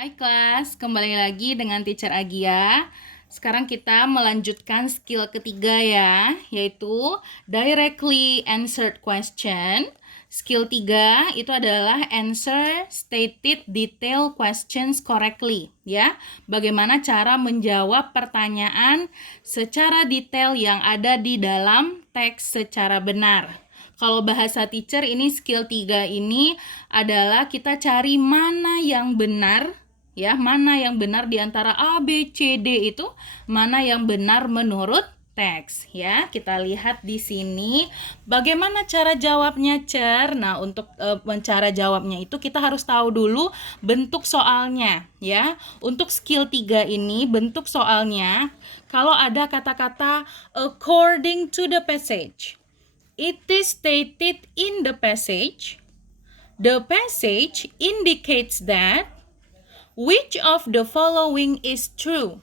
Hai kelas, kembali lagi dengan Teacher Agia. Sekarang kita melanjutkan skill ketiga ya, yaitu directly answered question. Skill 3 itu adalah answer stated detail questions correctly ya. Bagaimana cara menjawab pertanyaan secara detail yang ada di dalam teks secara benar. Kalau bahasa teacher ini skill 3 ini adalah kita cari mana yang benar ya, mana yang benar di antara A, B, C, D itu, mana yang benar menurut teks ya. Kita lihat di sini bagaimana cara jawabnya, Cer. Nah, untuk cara jawabnya itu kita harus tahu dulu bentuk soalnya ya. Untuk skill 3 ini bentuk soalnya kalau ada kata-kata according to the passage. It is stated in the passage. The passage indicates that which of the following is true.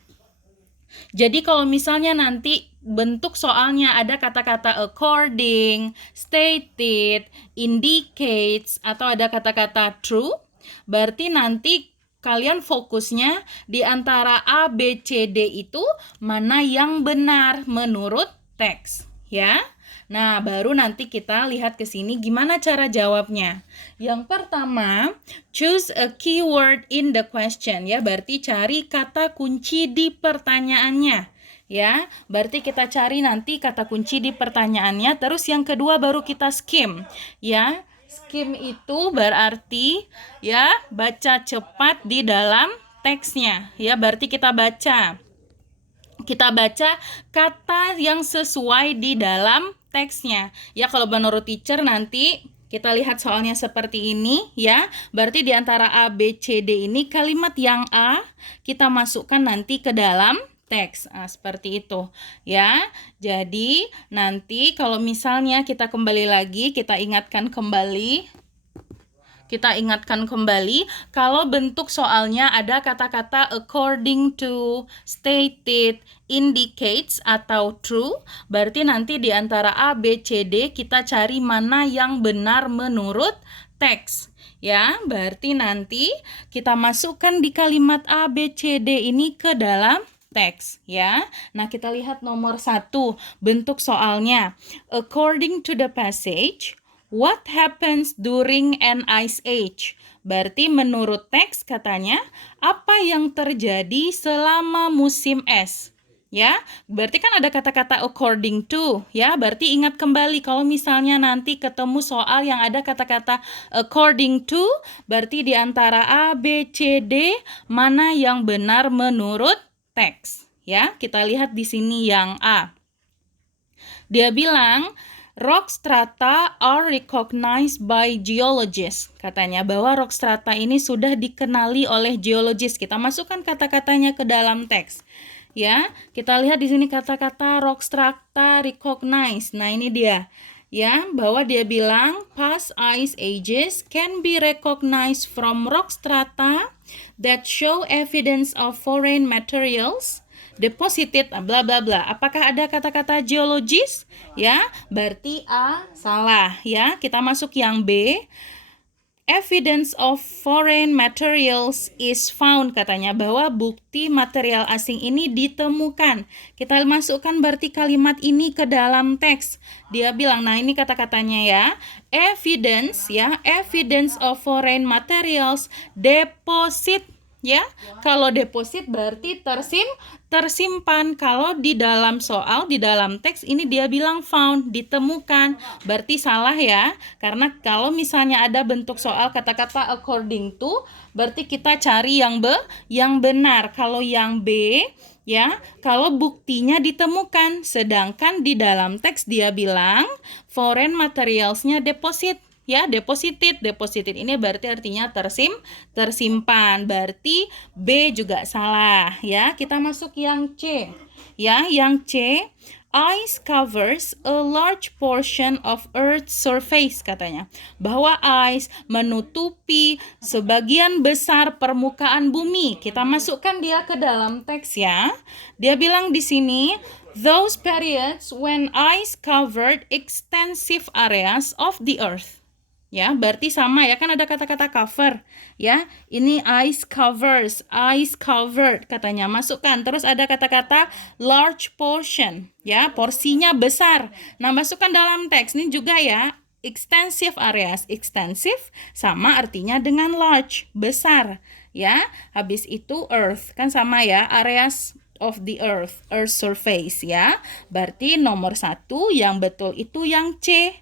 Jadi kalau misalnya nanti bentuk soalnya ada kata-kata according, stated, indicates, atau ada kata-kata true, berarti nanti kalian fokusnya di antara A, B, C, D itu mana yang benar menurut teks, ya. Nah, baru nanti kita lihat ke sini gimana cara jawabnya. Yang pertama, choose a keyword in the question ya, berarti cari kata kunci di pertanyaannya. Ya, berarti kita cari nanti kata kunci di pertanyaannya. Terus yang kedua baru kita skim. Ya, skim itu berarti ya baca cepat di dalam teksnya. Ya, berarti kita baca kata yang sesuai di dalam teksnya. Ya, kalau menurut teacher nanti kita lihat soalnya seperti ini ya. Berarti di antara A, B, C, D ini kalimat yang A kita masukkan nanti ke dalam teks. Nah, seperti itu ya. Jadi nanti kalau misalnya kita kembali lagi, kita ingatkan kembali kalau bentuk soalnya ada kata-kata according to, stated, indicates, atau true, berarti nanti di antara A, B, C, D kita cari mana yang benar menurut teks. Ya, berarti nanti kita masukkan di kalimat A, B, C, D ini ke dalam teks ya. Nah, kita lihat nomor 1, bentuk soalnya. According to the passage, what happens during an ice age? Berarti menurut teks katanya, apa yang terjadi selama musim es? Ya, berarti kan ada kata-kata according to, ya, berarti ingat kembali kalau misalnya nanti ketemu soal yang ada kata-kata according to, berarti di antara A, B, C, D, mana yang benar menurut teks? Ya, kita lihat di sini yang A. Dia bilang, rock strata are recognized by geologists. Katanya bahwa rock strata ini sudah dikenali oleh geologis. Kita masukkan kata-katanya ke dalam teks. Ya, kita lihat di sini kata-kata rock strata recognized. Nah, ini dia. Ya, bahwa dia bilang past ice ages can be recognized from rock strata that show evidence of foreign materials deposited bla bla bla. Apakah ada kata-kata geologis? Ya, berarti A salah ya. Kita masuk yang B. Evidence of foreign materials is found, katanya bahwa bukti material asing ini ditemukan. Kita masukkan berarti kalimat ini ke dalam teks. Dia bilang, nah ini kata-katanya ya. Evidence ya, evidence of foreign materials deposit ya. Kalau deposit berarti tersimpan. Kalau di dalam soal, di dalam teks ini dia bilang found, ditemukan. Berarti salah ya. Karena kalau misalnya ada bentuk soal kata-kata according to, berarti kita cari yang benar. Kalau yang B ya, kalau buktinya ditemukan. Sedangkan di dalam teks dia bilang foreign materialsnya deposit. Ya, deposited ini berarti artinya tersimpan. Berarti B juga salah ya. Kita masuk yang C. Ya, yang C, ice covers a large portion of Earth's surface, katanya. Bahwa ice menutupi sebagian besar permukaan bumi. Kita masukkan dia ke dalam teks ya. Dia bilang di sini, those periods when ice covered extensive areas of the earth. Ya, berarti sama ya, kan ada kata-kata cover ya. Ini ice covers, ice covered katanya. Masukkan. Terus ada kata-kata large portion ya, porsinya besar. Nah, masukkan dalam teks ini juga ya. Extensive areas, extensive sama artinya dengan large, besar ya. Habis itu earth, kan sama ya, areas of the earth surface ya. Berarti nomor 1 yang betul itu yang C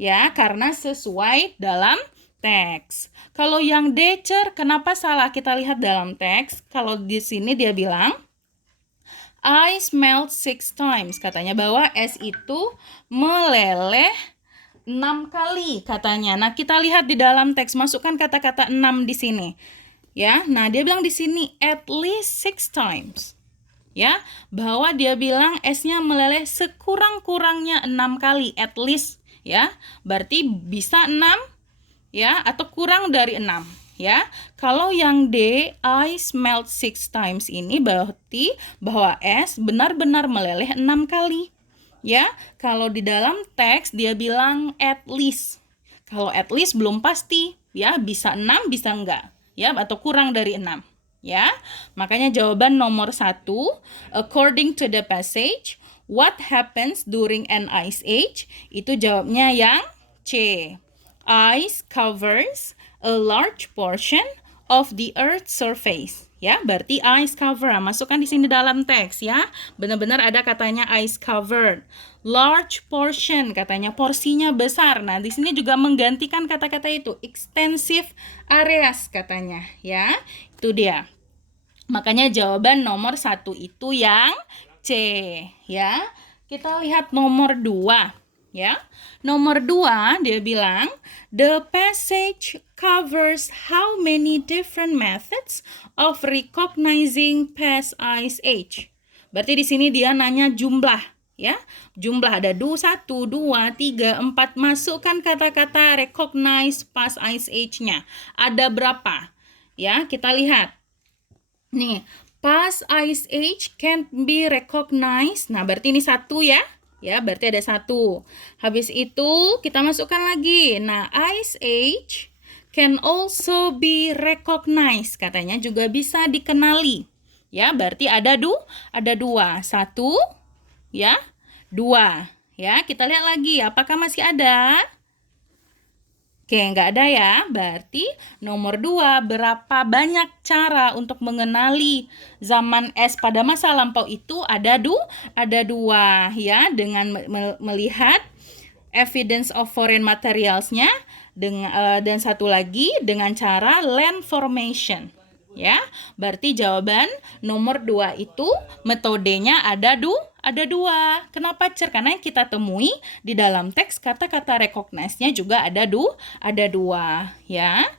ya, karena sesuai dalam teks. Kalau yang D, kenapa salah? Kita lihat dalam teks. Kalau di sini dia bilang ice melt 6 times. Katanya bahwa es itu meleleh 6 kali katanya. Nah, kita lihat di dalam teks, masukkan kata-kata 6 di sini. Ya, nah dia bilang di sini at least 6 times. Ya, bahwa dia bilang esnya meleleh sekurang-kurangnya 6 kali, at least ya. Berarti bisa 6 ya, atau kurang dari 6 ya. Kalau yang D, ice melt 6 times, ini berarti bahwa es benar-benar meleleh 6 kali ya. Kalau di dalam teks dia bilang at least. Kalau at least belum pasti ya, bisa 6 bisa enggak ya, atau kurang dari 6 ya. Makanya jawaban nomor 1, according to the passage, what happens during an ice age, itu jawabnya yang C. Ice covers a large portion of the earth's surface. Ya, berarti ice cover. Masukkan di sini dalam teks ya. Benar-benar ada katanya ice covered. Large portion katanya porsinya besar. Nah, di sini juga menggantikan kata-kata itu, extensive areas katanya ya. Itu dia. Makanya jawaban nomor 1 itu yang C ya. Kita lihat nomor 2 ya. Nomor 2 dia bilang the passage covers how many different methods of recognizing past ice age. Berarti di sini dia nanya jumlah ya. Jumlah ada 1, 2, 3, 4. Masukkan kata-kata recognize past ice age-nya. Ada berapa? Ya, kita lihat. Nih, past ice age can be recognized. Nah, berarti ini 1 ya. Ya, berarti ada 1. Habis itu kita masukkan lagi. Nah, ice age can also be recognized. Katanya juga bisa dikenali. Ya, berarti ada 2. 1 ya, 2. Ya, kita lihat lagi apakah masih ada? Oke, nggak ada ya. Berarti nomor 2, berapa banyak cara untuk mengenali zaman es pada masa lampau itu ada 2 ya, dengan melihat evidence of foreign materials-nya dan satu lagi dengan cara land formation. Ya, berarti jawaban nomor 2 itu metodenya ada 2. Kenapa, Karena yang kita temui di dalam teks kata-kata recognize-nya juga ada 2 ya.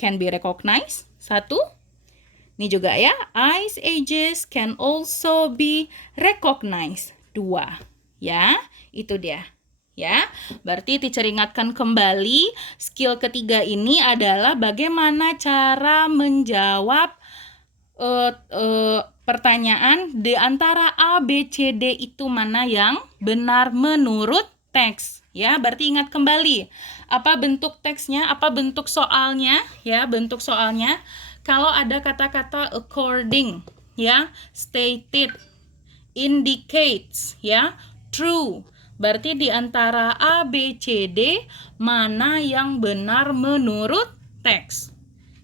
Can be recognized 1. Ini juga ya, ice ages can also be recognized 2 ya. Itu dia. Ya, berarti teacher ingatkan kembali, skill ketiga ini adalah bagaimana cara menjawab pertanyaan di antara A, B, C, D itu mana yang benar menurut teks. Ya, berarti ingat kembali apa bentuk teksnya, apa bentuk soalnya ya, bentuk soalnya. Kalau ada kata-kata according ya, stated, indicates ya, true. Berarti di antara A, B, C, D mana yang benar menurut teks.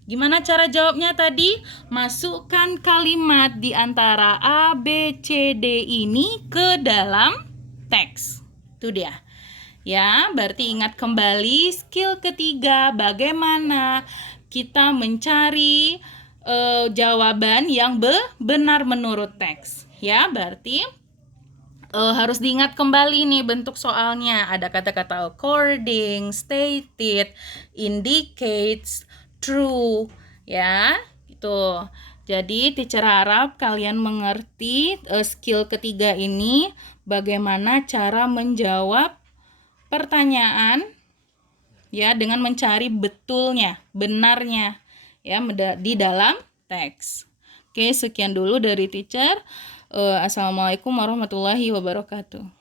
Gimana cara jawabnya tadi? Masukkan kalimat di antara A, B, C, D ini ke dalam teks. Itu dia. Ya, berarti ingat kembali skill ketiga, bagaimana kita mencari jawaban yang benar menurut teks. Ya, berarti harus diingat kembali nih bentuk soalnya. Ada kata-kata according, stated, indicates, true ya, gitu. Jadi teacher harap kalian mengerti skill ketiga ini, bagaimana cara menjawab pertanyaan ya dengan mencari betulnya, benarnya ya di dalam teks. Oke, sekian dulu dari teacher. Assalamualaikum warahmatullahi wabarakatuh.